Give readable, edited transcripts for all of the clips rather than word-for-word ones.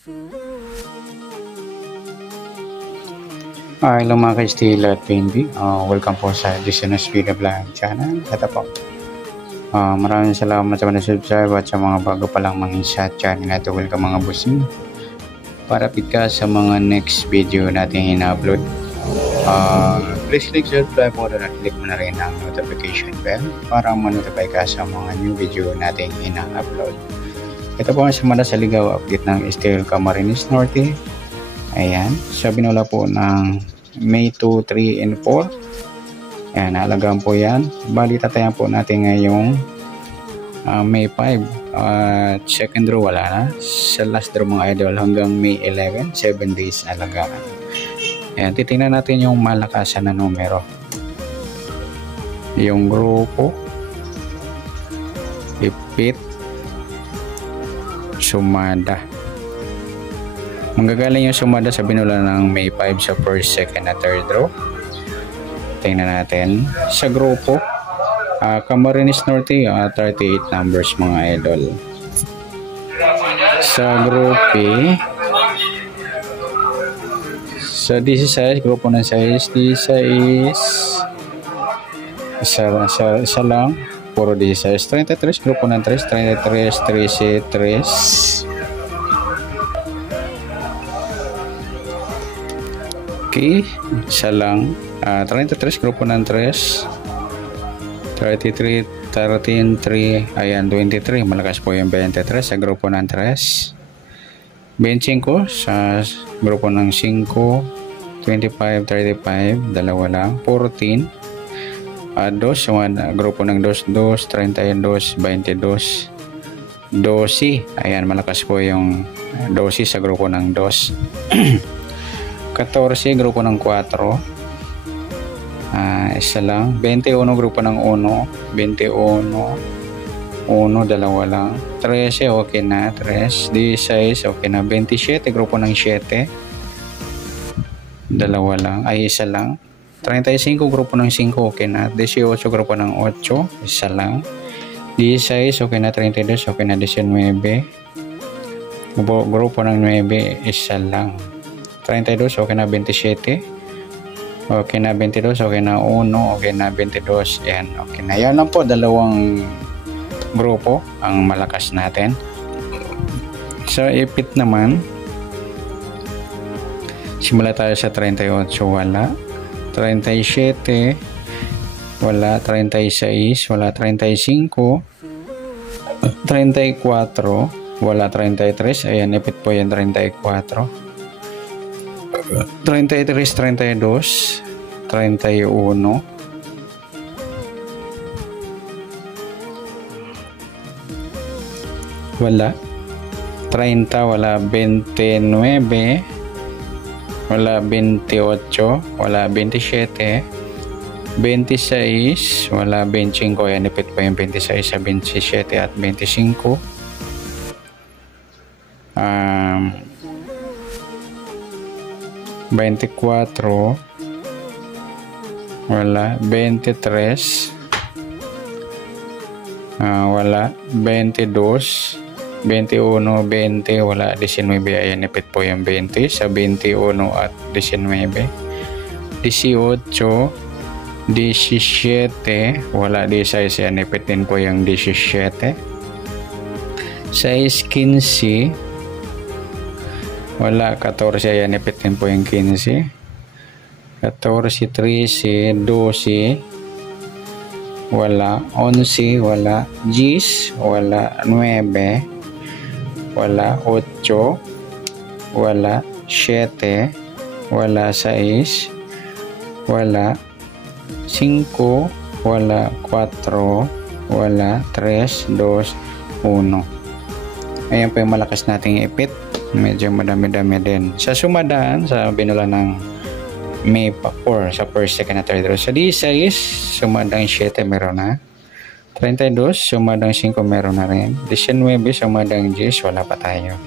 Hello mga ka-Steel at PNB. Welcome po sa Dishonest Video Vlog channel. Ito po. Maraming salamat sa mga subscribe at sa mga bago pa lang mga sa channel na ito. Welcome mga bossing. Para ka sa mga next video natin ina-upload. Please click subscribe mo at click mo na rin ang notification bell para ma-notify ka sa mga new video natin ina-upload. Ito po ang samala sa ligaw update ng Steel Camarines Norte. Ayan, sa binula po ng May 2, 3, and 4. Ayan, halagaan po yan. Bali, tatayan po natin ngayong May 5. Second draw wala na. Sa last draw mga idol hanggang May 11, 7 days halagaan. Ayan, titingnan natin yung malakasan na numero. Yung grupo, ipit, sumada. Manggagaling yung sumada sa binula ng May 5 sa first, second, at third draw. Tingnan natin. Sa grupo, Camarines Norte, 38 numbers mga idol. Sa grupo, sa 16, grupo ng size, 16, isa lang, puro 16, 33, grupo ng 3, 33, 13, 3. Okay, isa lang. 33, grupo ng 3. 33, 13, 3. Ayan, 23. Malakas po yung 23 sa grupo ng 3. 25 sa grupo ng 5. 25, 35. Dalawa lang. 14. 2 sa grupo ng 2. 32, 22. 12. Ayan, malakas po yung 12 sa grupo ng 2. 14, grupo ng 4. Isa lang. 21, grupo ng 1. 21. 1, dalawa lang. 13, okay na. 3. 16, okay na. 27, grupo ng 7. Dalawa lang. Isa lang. 35, grupo ng 5, okay na. 18, grupo ng 8. Isa lang. 16, okay na. 32, okay na. 19. Grupo ng 9, isa lang. 32, okay na. 27, okay na. 22, okay na. 1, okay na. 22, yan, okay na. Yan lang po, dalawang grupo ang malakas natin. Sa ipit naman, simula tayo sa 38, wala. 37, wala. 36, wala. 35, 34, wala. 33, ayan, ipit po yan. 34, 33, 32, 31, wala. 30, wala. 29, wala. 28, wala. 27, 26, wala. 25, yan, ipit po yung 26 sa 27 at 25. 24, wala. 23, wala. 22, 21, 20, wala. 19, ayan, ipit po yung 20 sa 21 at 19. 18, 17, wala. 16, ayan, ipit din po yung 17. 6, 15, wala. 14, ayan, ipit din po yung 15. 14, 13, 12, wala. 11, wala. 10, wala. 9, wala. 8, wala. 7, wala. 6, wala. 5, wala. 4, wala. 3, 2, 1. Ayan po yung malakas nating ipit. Medyo madami-dami din. Sa sumadaan, sa binula ng May 4, sa first, second, at third row. Sa 16, sumadang 7, meron na. 32, sumadang 5, meron na rin. 19, sumadang 10, wala pa tayo.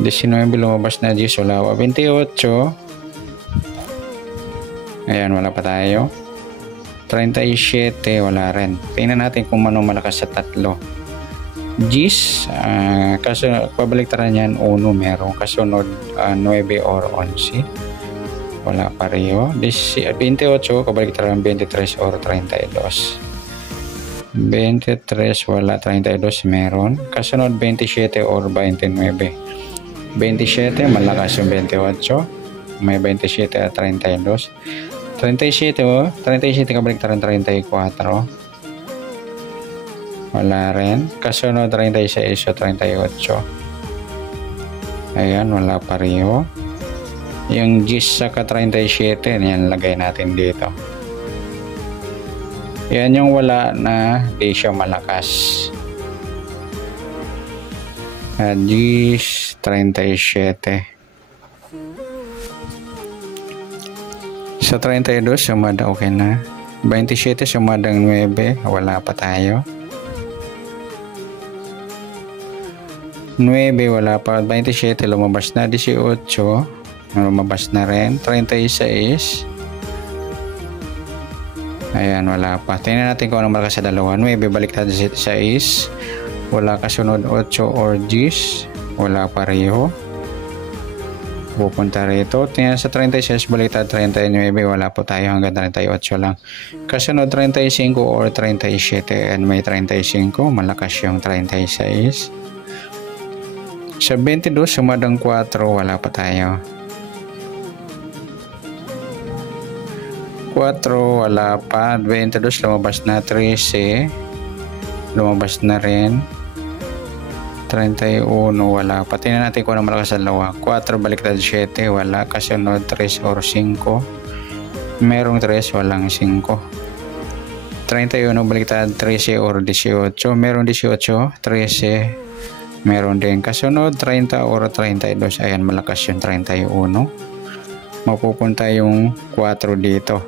19, lumabas na 10, wala pa. 28, ayan, wala pa tayo. 37, wala rin. Tingnan natin kung manong malakas sa tatlo. Gis, kaso pabaliktaran yan, 1 meron, kasunod 9 or 11, wala pareho. 28, kabaliktaran 23 or 32. 23 wala, 32 meron, kasunod 27 or 29. 27 malakas yung 28, may 27 at 32. 37 kabaliktaran 34, wala rin, kasunod 36 o 38. Ayan, wala pareho. Yung gis sa 37, yan lagay natin dito. Yan yung wala na di siya malakas. Gis 37. Sa 32 sumada okay na. 27 sumadang 9, wala pa tayo. 9 wala pa, 27 lumabas na, 18 lumabas na rin, 36. Ayan, wala pa. Tingnan natin kung anong malakas sa dalawa. 9 baliktad 6, wala, kasunod 8 or 10, wala pareho, pupunta rito. Tingnan sa 36 baliktad 39, wala po tayo, hanggang 38 lang. Kasunod 35 or 37, and may 35, malakas yung 36. Sa 22 sumadang 4, wala pa tayo. 4 wala pa. 22 lumabas na, 13 lumabas na rin, 31 wala pa. Tingnan natin kung ano malakas sa dalawa. 4 baliktad 7, wala, kasunod 3 or 5, merong 3, walang 5. 31 baliktad 13 or 18, merong 18, 13 meron din, kasunod 30 or 32. Ayan, malakas yung 31, mapupunta yung 4 dito.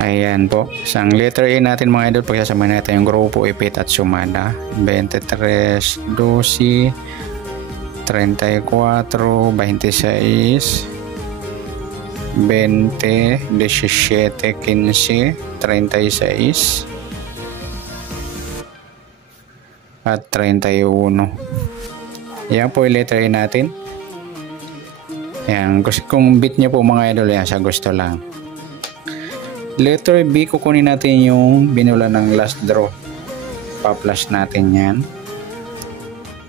Ayan po, isang letter A natin mga idol, pagsasama natin yung grupo, ipit at sumada. 23, 12, 34, 26, 20, 17, 15, 36 at 31. Yan po yung letter A natin. Yan, kung bit nyo po mga idol, yan sa gusto lang. Letter B, kukunin natin yung binula ng last draw, pa-plus natin yan.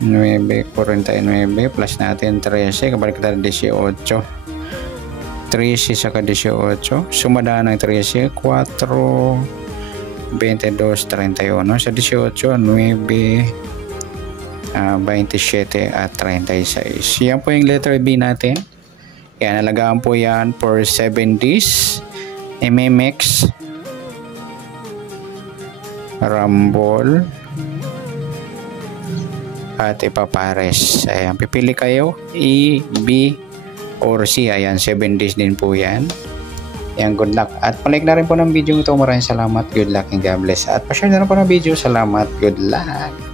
9, 49 plus natin 13, kabalik natin 18, 13 saka 18, sumadaan ng 13, 4, 22, 31. Sa 18, 9, 27 at 36. Yan po yung letter B natin. Yan, nalagaan po yan for 7 days. MMX, Rumble, at ipapares. Ayan, pipili kayo E, B, or C. Ayan, 7 days din po yan. Ayan, good luck. At palike na rin po ng video ito. Maraming salamat. Good luck and God bless. At pa-share na rin po ng video. Salamat. Good luck.